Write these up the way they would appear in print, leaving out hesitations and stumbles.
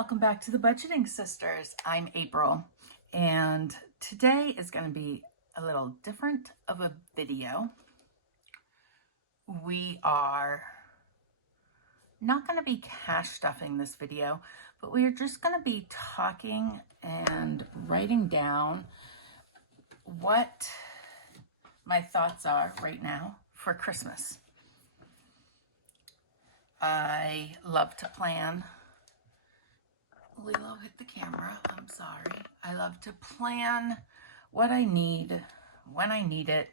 welcome back to the Budgeting Sisters. I'm April, and today is going to be a little different of a video. We are not going to be cash stuffing this video, but we are just going to be talking and writing down what my thoughts are right now for Christmas. I love to plan. Lilo hit the camera. I'm sorry. I love to plan what I need, when I need it,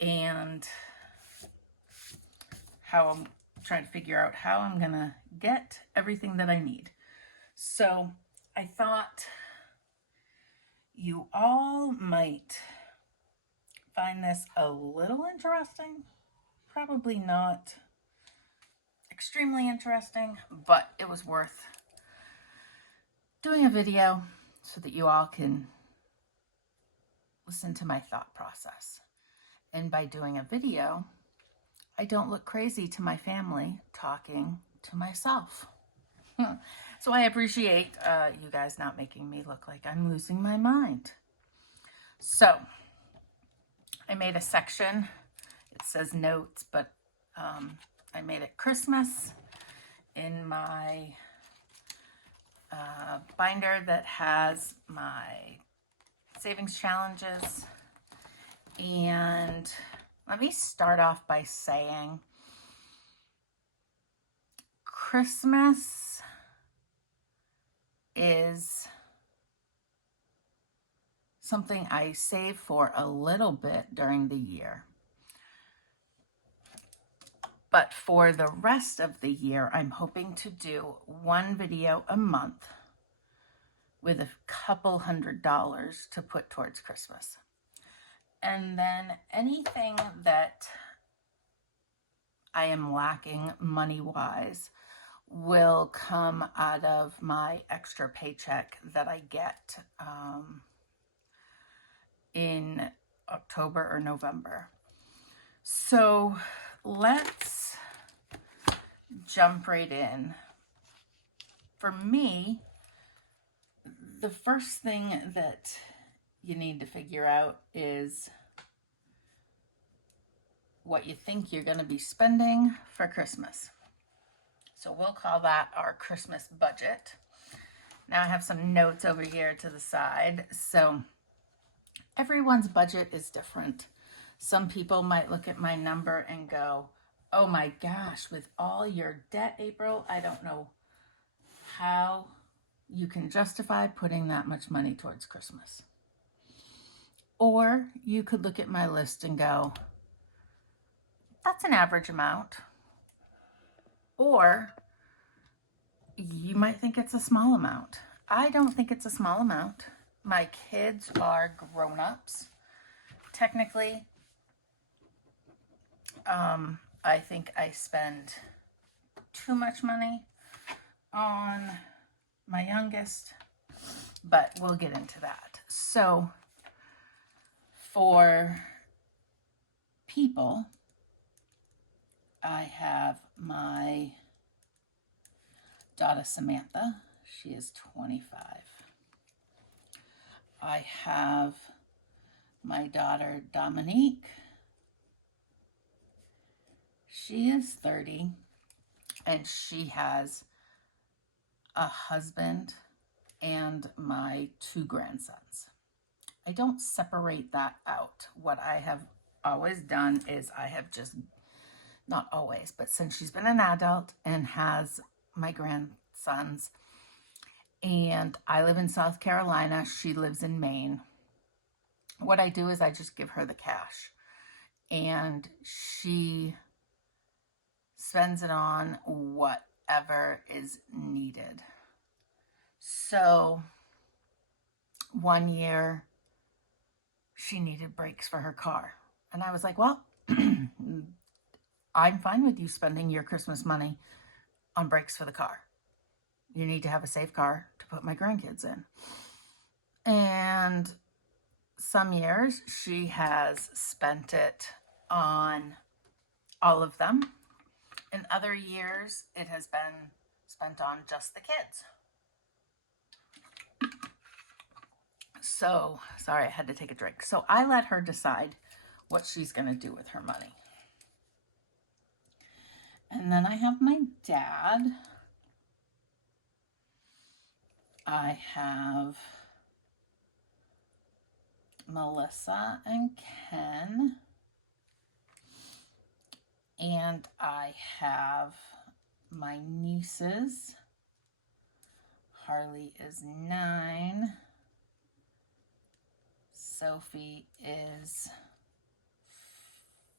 and how I'm trying to figure out how I'm going to get everything that I need. So I thought you all might find this a little interesting. Probably not extremely interesting, but it was worth doing a video so that you all can listen to my thought process. And by doing a video, I don't look crazy to my family talking to myself. So I appreciate you guys not making me look like I'm losing my mind. So I made a section. It says notes, but I made it Christmas in my binder that has my savings challenges. And let me start off by saying Christmas is something I save for a little bit during the year. But for the rest of the year, I'm hoping to do one video a month with a couple $100s to put towards Christmas. And then anything that I am lacking money-wise will come out of my extra paycheck that I get in October or November. So let's jump right in. For me, the first thing that you need to figure out is what you think you're going to be spending for Christmas. So we'll call that our Christmas budget. Now I have some notes over here to the side. So everyone's budget is different. Some people might look at my number and go, oh my gosh, with all your debt, April, I don't know how you can justify putting that much money towards Christmas. Or you could look at my list and go, that's an average amount. Or you might think it's a small amount. I don't think it's a small amount. My kids are grown-ups. Technically, I think I spend too much money on my youngest, but we'll get into that. So for people, I have my daughter Samantha. She is 25. I have my daughter Dominique. She is 30, and she has a husband and my 2 grandsons. I don't separate that out. What I have always done is I have just, not always, but since she's been an adult and has my grandsons, and I live in South Carolina, she lives in Maine, what I do is I just give her the cash, and she spends it on whatever is needed. So one year she needed brakes for her car, and I was like, well, I'm fine with you spending your Christmas money on brakes for the car. You need to have a safe car to put my grandkids in. And some years she has spent it on all of them. In other years, it has been spent on just the kids. So, sorry, I had to take a drink. So I let her decide what she's going to do with her money. And then I have my dad. I have Melissa and Ken. And I have my nieces. Harley is 9. Sophie is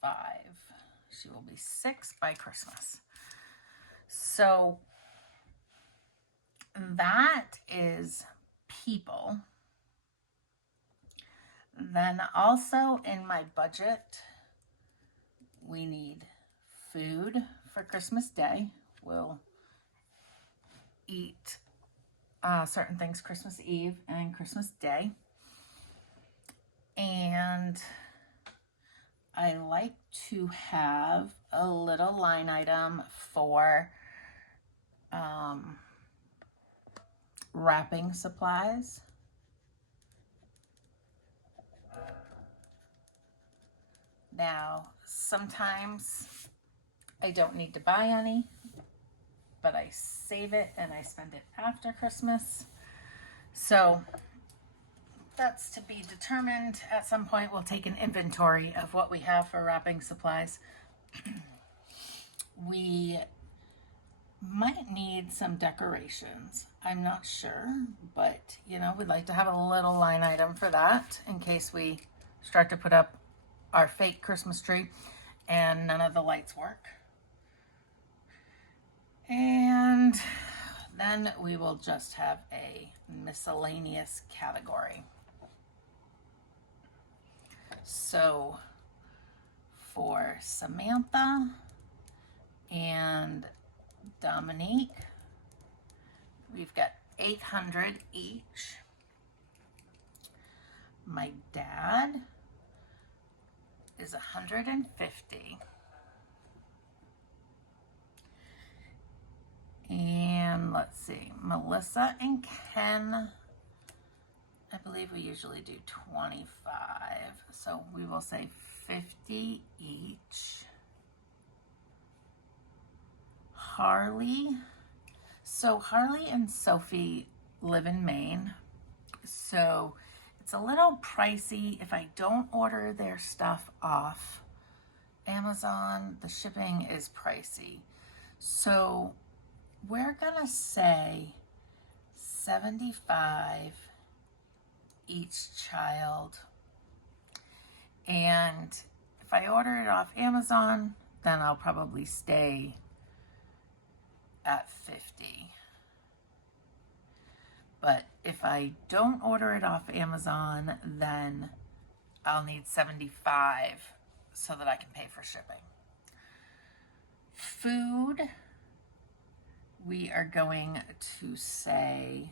5. She will be 6 by Christmas. So that is people. Then also in my budget, we need food for Christmas Day. We'll eat certain things Christmas Eve and Christmas Day. And I like to have a little line item for wrapping supplies. Now, sometimes I don't need to buy any, but I save it and I spend it after Christmas. So that's to be determined. At some point, we'll take an inventory of what we have for wrapping supplies. We might need some decorations. I'm not sure, but you know, we'd like to have a little line item for that in case we start to put up our fake Christmas tree and none of the lights work. And then we will just have a miscellaneous category. So for Samantha and Dominique, we've got $800 each. My dad is $150. And let's see, Melissa and Ken, I believe we usually do 25. So we will say 50 each. Harley. So Harley and Sophie live in Maine. So it's a little pricey if I don't order their stuff off Amazon. The shipping is pricey. So we're gonna say 75 each child. And if I order it off Amazon, then I'll probably stay at 50. But if I don't order it off Amazon, then I'll need 75 so that I can pay for shipping. Food, we are going to say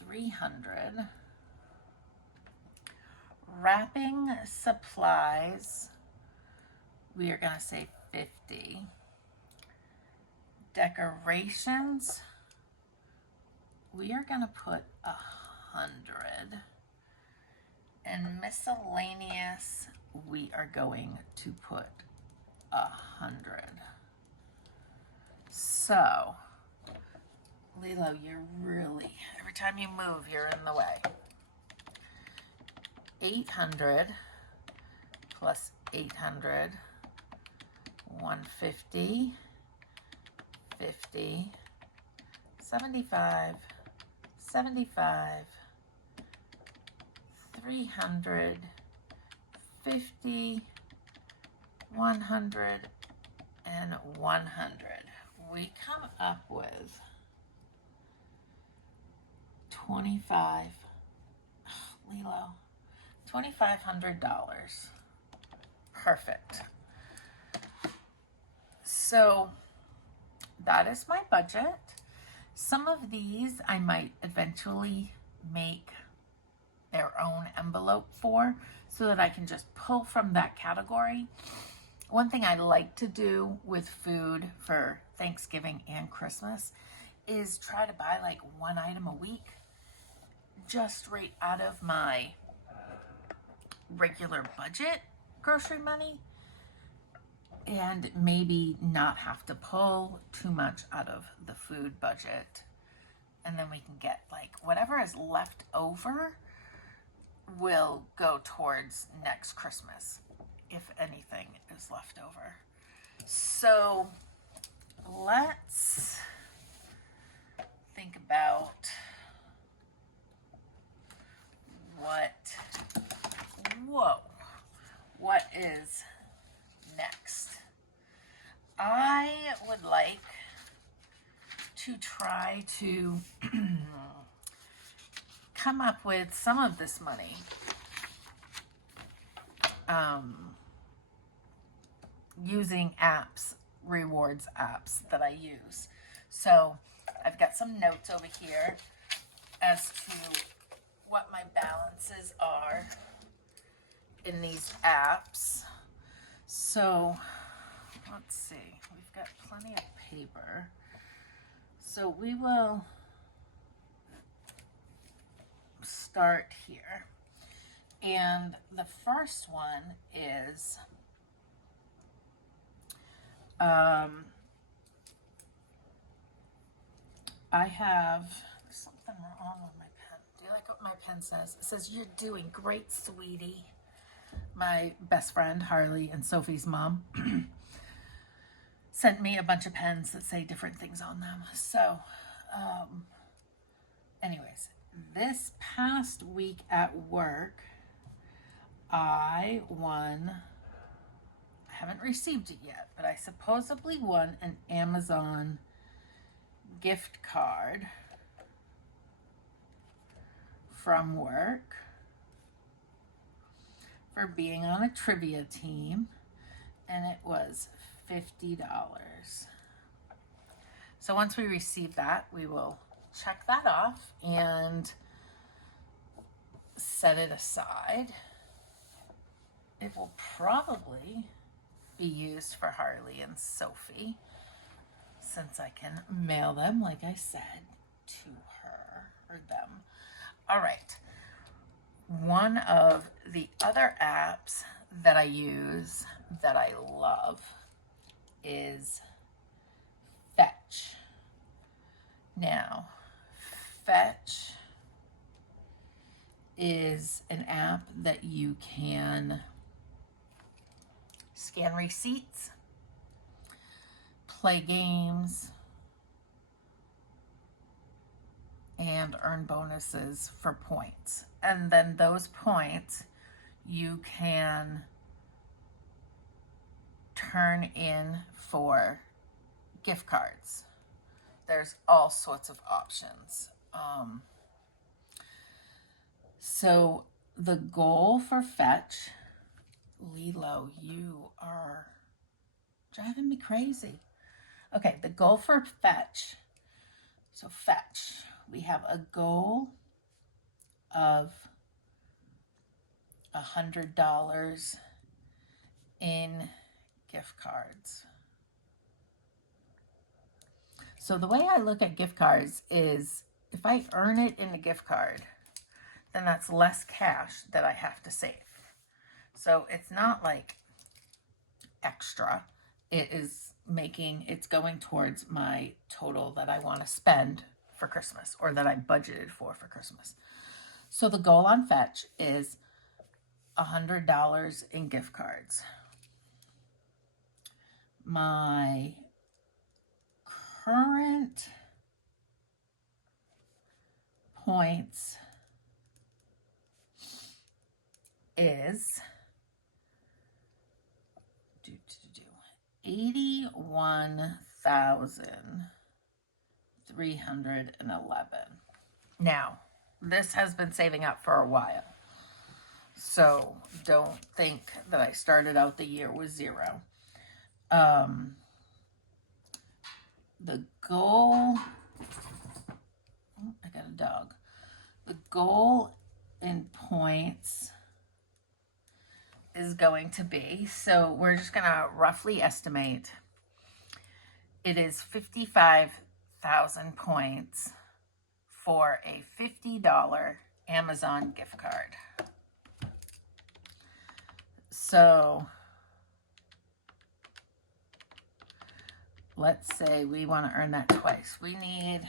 300. Wrapping supplies, we are going to say 50. Decorations, we are going to put 100. And miscellaneous, we are going to put 100. So, Lilo, you're really, every time you move, you're in the way. 800 plus 800, 150, 50, 75, 75, 300, 50, 100, and 100. We come up with 25, Lilo, $2,500. Perfect. So that is my budget. Some of these I might eventually make their own envelope for so that I can just pull from that category. One thing I like to do with food for Thanksgiving and Christmas is try to buy like one item a week, just right out of my regular budget grocery money, and maybe not have to pull too much out of the food budget. And then we can get like whatever is left over will go towards next Christmas, if anything is left over. So let's think about what is next. I would like to try to come up with some of this money using apps, rewards apps that I use. So I've got some notes over here as to what my balances are in these apps. So let's see, we've got plenty of paper. So we will start here. And the first one is I have something wrong with my pen. Do you like what my pen says? It says, "You're doing great, sweetie." My best friend, Harley, and Sophie's mom sent me a bunch of pens that say different things on them. So, anyways, this past week at work, I haven't received it yet, but I supposedly won an Amazon gift card from work for being on a trivia team, and it was $50. So once we receive that, we will check that off and set it aside. It will probably be used for Harley and Sophie, since I can mail them, like I said, to her or them. All right. One of the other apps that I use that I love is Fetch. Now, Fetch is an app that you can scan receipts, play games, and earn bonuses for points. And then those points you can turn in for gift cards. There's all sorts of options. So the goal for Fetch, Lilo, you are driving me crazy. Okay, the goal for Fetch. So Fetch, we have a goal of $100 in gift cards. So the way I look at gift cards is if I earn it in a gift card, then that's less cash that I have to save. So it's not like extra. It's going towards my total that I want to spend for Christmas, or that I budgeted for Christmas. So the goal on Fetch is $100 in gift cards. My current points is 81,311. Now, this has been saving up for a while, so don't think that I started out the year with zero. The goal, I got a dog. The goal in points is going to be. So we're just going to roughly estimate. It is 55,000 points for a $50 Amazon gift card. So let's say we want to earn that twice. We need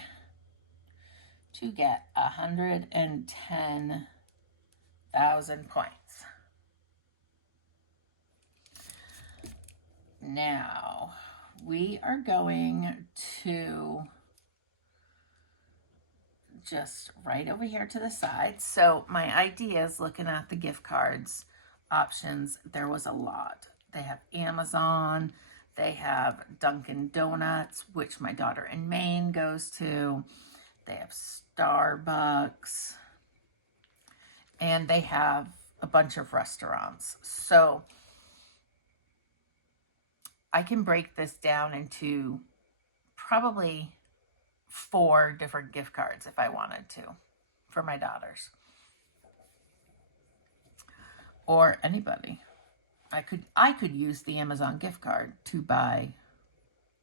to get 110,000 points. Now, we are going to just right over here to the side. So my idea is looking at the gift cards options. There was a lot. They have Amazon. They have Dunkin' Donuts, which my daughter in Maine goes to. They have Starbucks. And they have a bunch of restaurants. So I can break this down into probably 4 different gift cards if I wanted to for my daughters. Or anybody. I could use the Amazon gift card to buy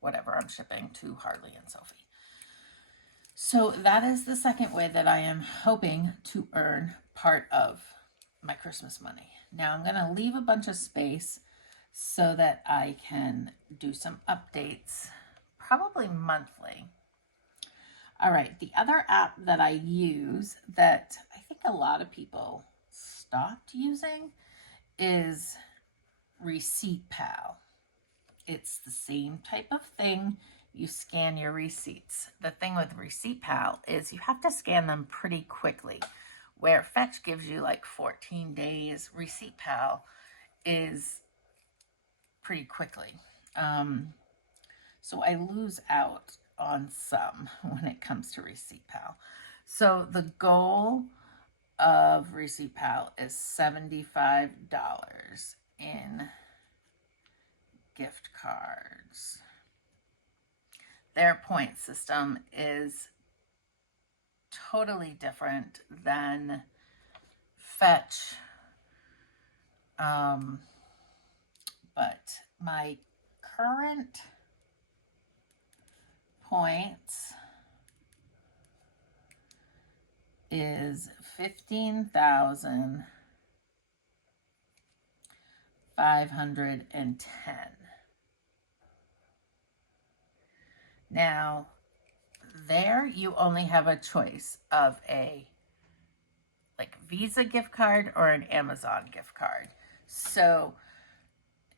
whatever I'm shipping to Harley and Sophie. So that is the second way that I am hoping to earn part of my Christmas money. Now I'm going to leave a bunch of space so that I can do some updates, probably monthly. All right, the other app that I use that I think a lot of people stopped using is Receipt Pal. It's the same type of thing. You scan your receipts. The thing with Receipt Pal is you have to scan them pretty quickly. Where Fetch gives you like 14 days, Receipt Pal is pretty quickly. So I lose out on some when it comes to Receipt Pal. So the goal of Receipt Pal is $75 in gift cards. Their point system is totally different than Fetch. But my current points is 15,510. Now, there you only have a choice of a Visa gift card or an Amazon gift card. So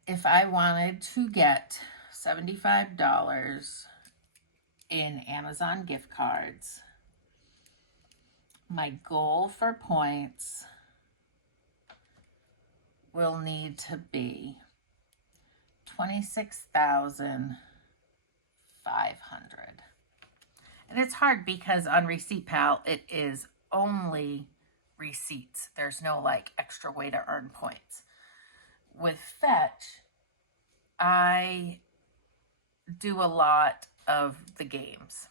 if I wanted to get $75 in Amazon gift cards, my goal for points will need to be 26,500. And it's hard because on Receipt Pal, it is only receipts. There's no extra way to earn points. With Fetch, I do a lot of the games.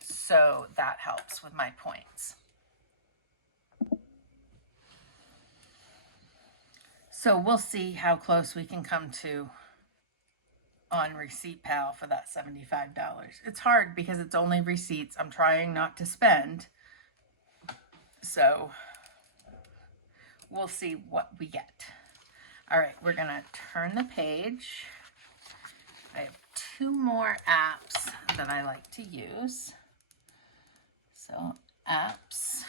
So that helps with my points. So we'll see how close we can come to on Receipt Pal for that $75. It's hard because it's only receipts. I'm trying not to spend. So we'll see what we get. All right, we're going to turn the page. I have 2 more apps that I like to use. So apps.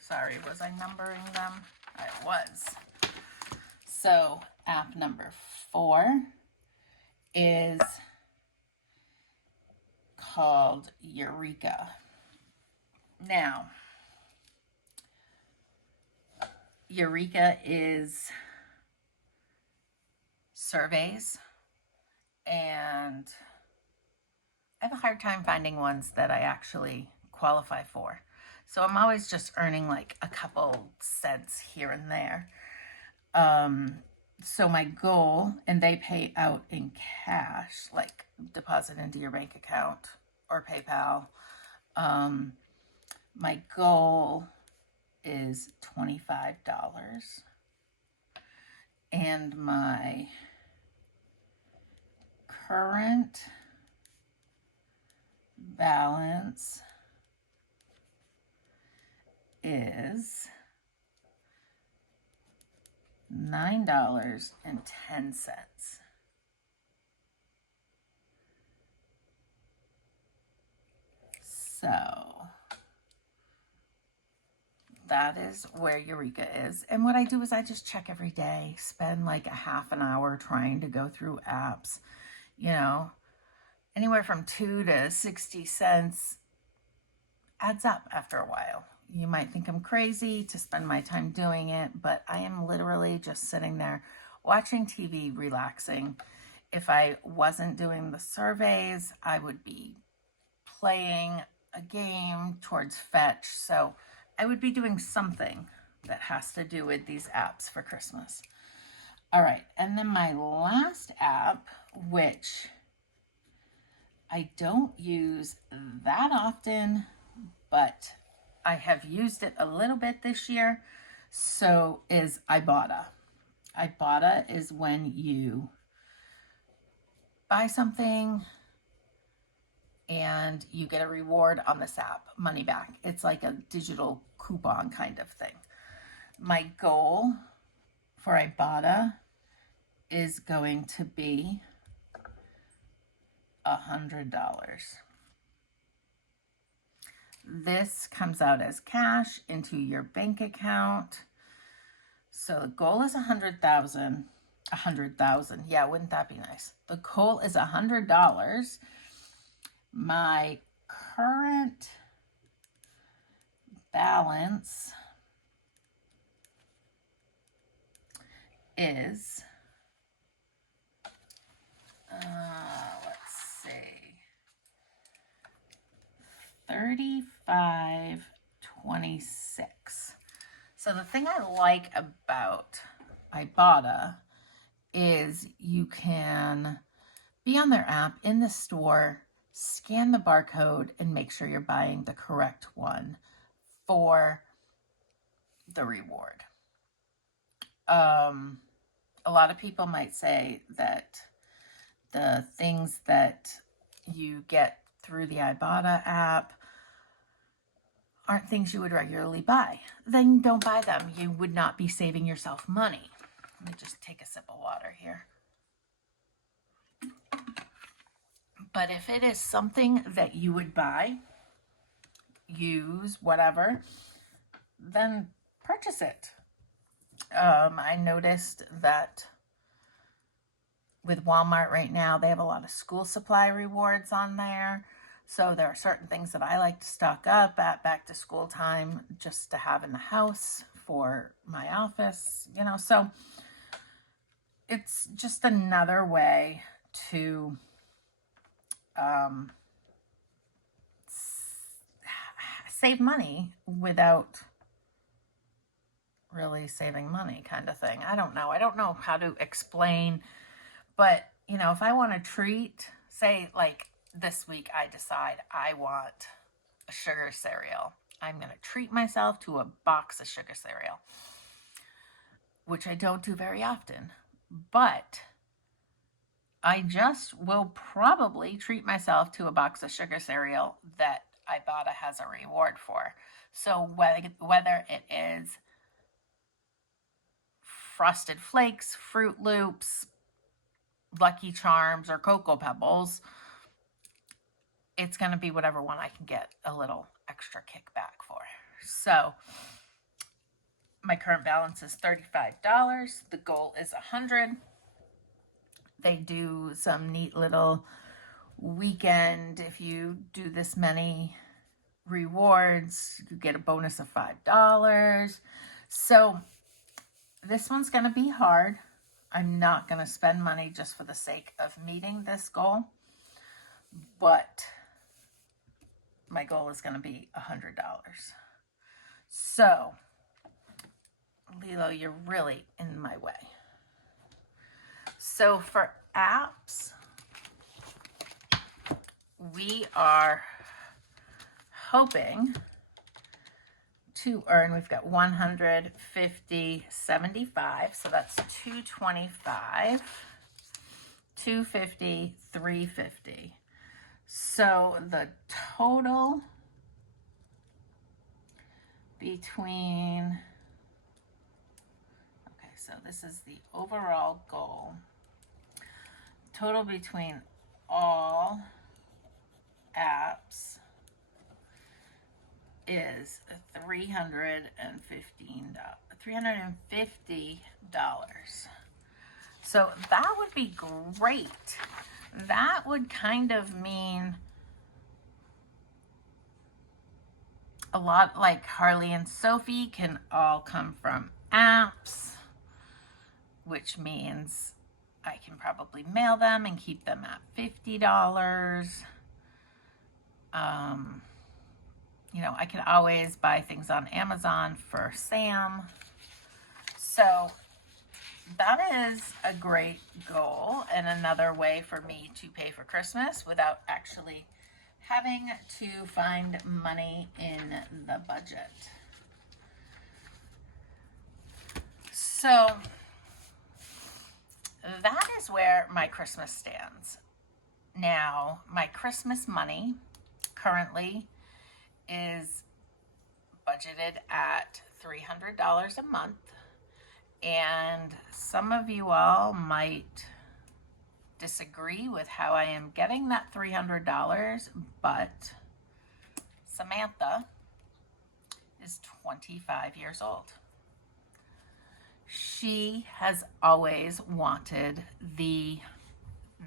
Sorry, was I numbering them? I was. So app number 4 is called Eureka. Now, Eureka is surveys, and I have a hard time finding ones that I actually qualify for. So I'm always just earning a couple cents here and there. So my goal, and they pay out in cash, deposit into your bank account or PayPal. My goal is is $25. And my current balance is $9.10. So that is where Eureka is. And what I do is I just check every day, spend like a half an hour trying to go through apps, you know, anywhere from 2 to 60 cents adds up after a while. You might think I'm crazy to spend my time doing it, but I am literally just sitting there watching TV, relaxing. If I wasn't doing the surveys, I would be playing a game towards fetch. So I would be doing something that has to do with these apps for Christmas. All right, and then my last app, which I don't use that often, but I have used it a little bit this year, so is Ibotta. Ibotta is when you buy something and you get a reward on this app, money back. It's like a digital coupon kind of thing. My goal for Ibotta is going to be $100. This comes out as cash into your bank account. So the goal is 100,000. 100,000. Yeah, wouldn't that be nice? The goal is $100. My current balance is, let's see, $35.26. So the thing I like about Ibotta is you can be on their app in the store, scan the barcode, and make sure you're buying the correct one for the reward. A lot of people might say that the things that you get through the Ibotta app aren't things you would regularly buy. Then don't buy them. You would not be saving yourself money. Let me just take a sip of water here. But if it is something that you would buy, use, whatever, then purchase it. I noticed that with Walmart right now, they have a lot of school supply rewards on there. So there are certain things that I like to stock up at back to school time just to have in the house for my office, you know. So it's just another way to save money without really saving money, kind of thing. I don't know. I don't know how to explain, but you know, if I want a treat, say like this week I decide I want a sugar cereal, I'm going to treat myself to a box of sugar cereal, which I don't do very often, but I just will probably treat myself to a box of sugar cereal that Ibotta has a reward for. So whether it is Frosted Flakes, Fruit Loops, Lucky Charms, or Cocoa Pebbles, it's going to be whatever one I can get a little extra kickback for. So my current balance is $35. The goal is $100. They do some neat little weekend. If you do this many rewards, you get a bonus of $5. So this one's going to be hard. I'm not going to spend money just for the sake of meeting this goal, but my goal is going to be $100. So, Lilo, you're really in my way. So for apps, we are hoping to earn. We've got 150, 75. So that's 225, 250, 350. So the total between, okay, so this is the overall goal. Total between all apps is $350. So that would be great. That would kind of mean a lot, like Harley and Sophie can all come from apps, which means I can probably mail them and keep them at $50. You know, I can always buy things on Amazon for Sam. So that is a great goal and another way for me to pay for Christmas without actually having to find money in the budget. So that is where my Christmas stands. Now, my Christmas money currently is budgeted at $300 a month. And some of you all might disagree with how I am getting that $300, but Samantha is 25 years old. She has always wanted the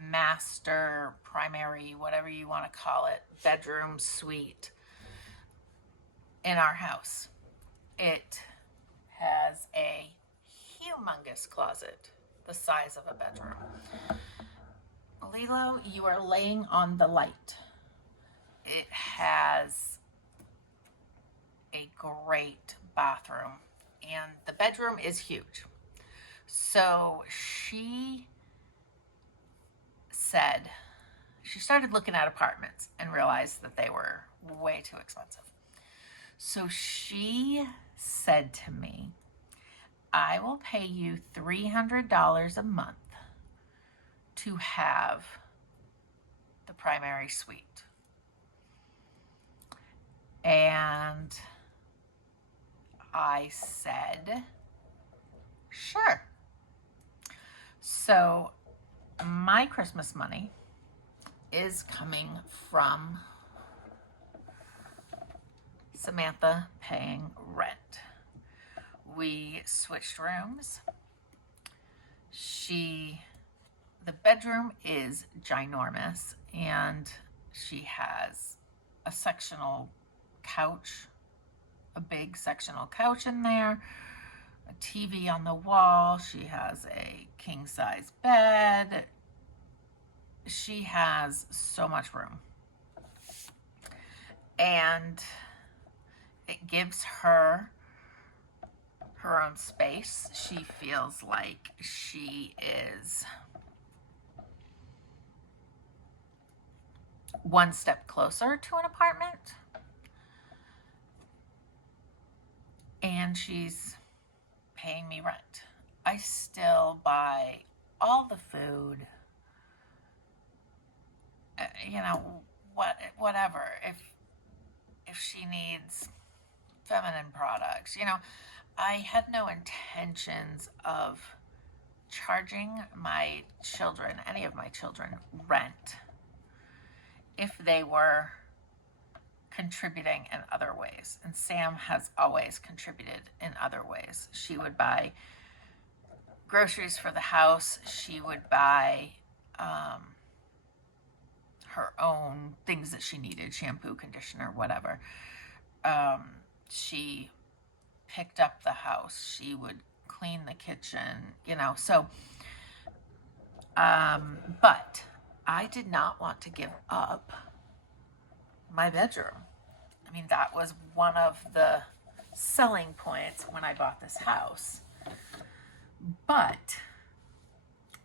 master, primary, whatever you want to call it, bedroom suite in our house. It has a humongous closet the size of a bedroom. Lilo, you are laying on the light. It has a great bathroom and the bedroom is huge. So she said, she started looking at apartments and realized that they were way too expensive. So she said to me, I will pay you $300 a month to have the primary suite. And I said, sure. So my Christmas money is coming from Samantha paying rent. We switched rooms. The bedroom is ginormous and she has a sectional couch, a big sectional couch in there, a TV on the wall. She has a king size bed. She has so much room. And it gives her her own space. She feels like she is one step closer to an apartment. And she's paying me rent. I still buy all the food, you know, whatever. If she needs feminine products, you know, I had no intentions of charging my children, any of my children, rent if they were contributing in other ways. And Sam has always contributed in other ways. She would buy groceries for the house. She would buy her own things that she needed, shampoo, conditioner, whatever. She picked up the house. She would clean the kitchen, you know. So, but I did not want to give up my bedroom. I mean, that was one of the selling points when I bought this house. But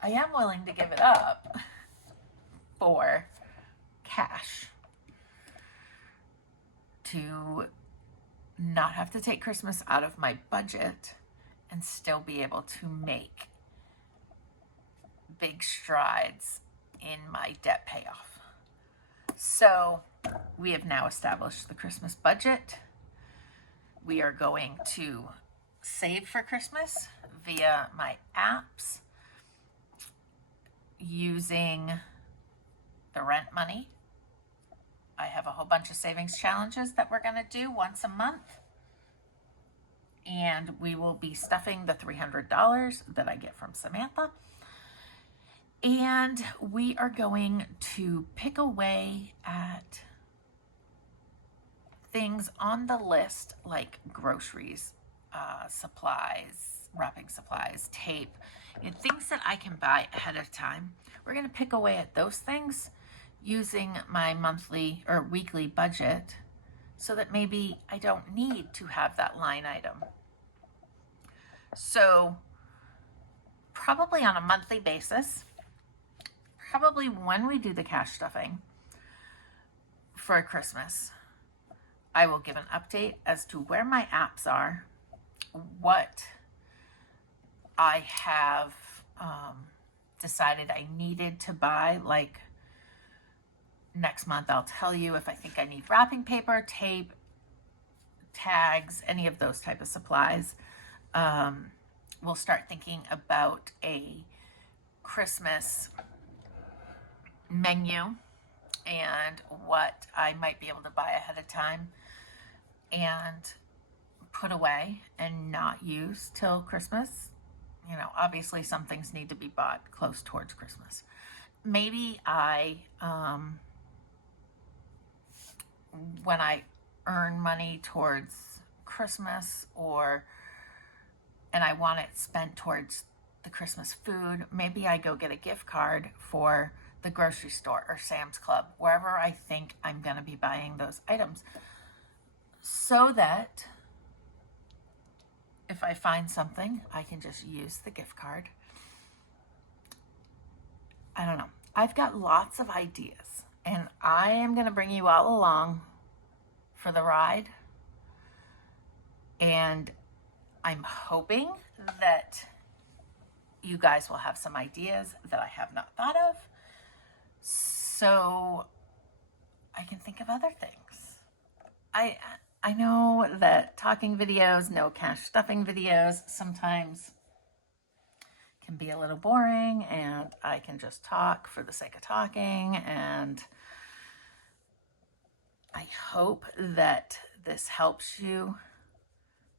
I am willing to give it up for cash to not have to take Christmas out of my budget and still be able to make big strides in my debt payoff. So we have now established the Christmas budget. We are going to save for Christmas via my apps using the rent money. I have a whole bunch of savings challenges that we're going to do once a month. And we will be stuffing the $300 that I get from Samantha. And we are going to pick away at things on the list like groceries, supplies, wrapping supplies, tape, things that I can buy ahead of time. We're going to pick away at those things using my monthly or weekly budget so that maybe I don't need to have that line item. So probably on a monthly basis, probably when we do the cash stuffing for Christmas, I will give an update as to where my apps are, what I have decided I needed to buy. Like next month, I'll tell you if I think I need wrapping paper, tape, tags, any of those type of supplies. We'll start thinking about a Christmas menu and what I might be able to buy ahead of time and put away and not use till Christmas. You know, obviously some things need to be bought close towards Christmas. Maybe when I earn money towards Christmas and I want it spent towards the Christmas food, maybe I go get a gift card for the grocery store or Sam's Club, wherever I think I'm going to be buying those items, so that if I find something, I can just use the gift card. I don't know. I've got lots of ideas, and I am going to bring you all along for the ride. And I'm hoping that you guys will have some ideas that I have not thought of, so I can think of other things. I know that talking videos, no cash stuffing videos, sometimes can be a little boring, and I can just talk for the sake of talking, and I hope that this helps you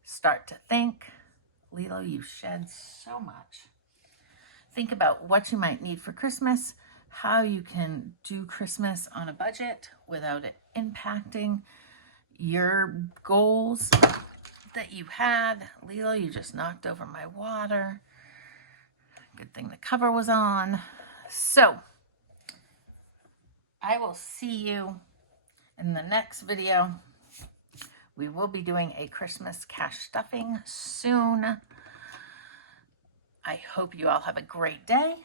start to think. Lilo, you shed so much. Think about what you might need for Christmas, how you can do Christmas on a budget without it impacting your goals that you had. Lilo, you just knocked over my water. Good thing the cover was on. So I will see you in the next video. We will be doing a Christmas cash stuffing soon. I hope you all have a great day.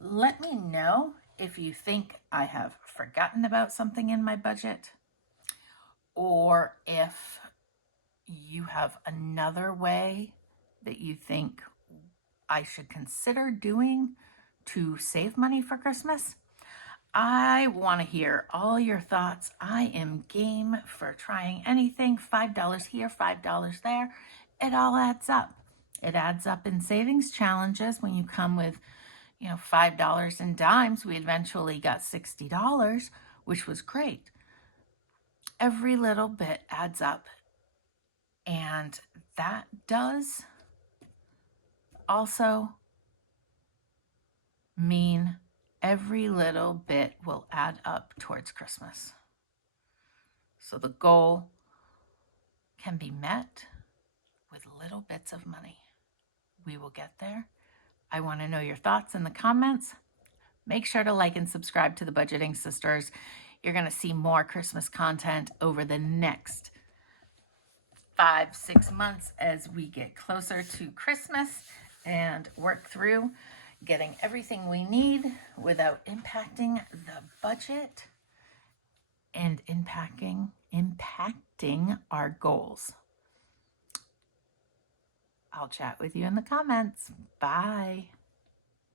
Let me know if you think I have forgotten about something in my budget, or if you have another way that you think I should consider doing to save money for Christmas. I want to hear all your thoughts. I am game for trying anything. $5 here, $5 there. It all adds up. It adds up in savings challenges when you come with, $5 in dimes. We eventually got $60, which was great. Every little bit adds up. And that does also mean every little bit will add up towards Christmas. So the goal can be met with little bits of money. We will get there. I want to know your thoughts in the comments. Make sure to like and subscribe to the Budgeting Sisters. You're going to see more Christmas content over the next 5-6 months as we get closer to Christmas and work through getting everything we need without impacting the budget and impacting our goals. I'll chat with you in the comments. Bye.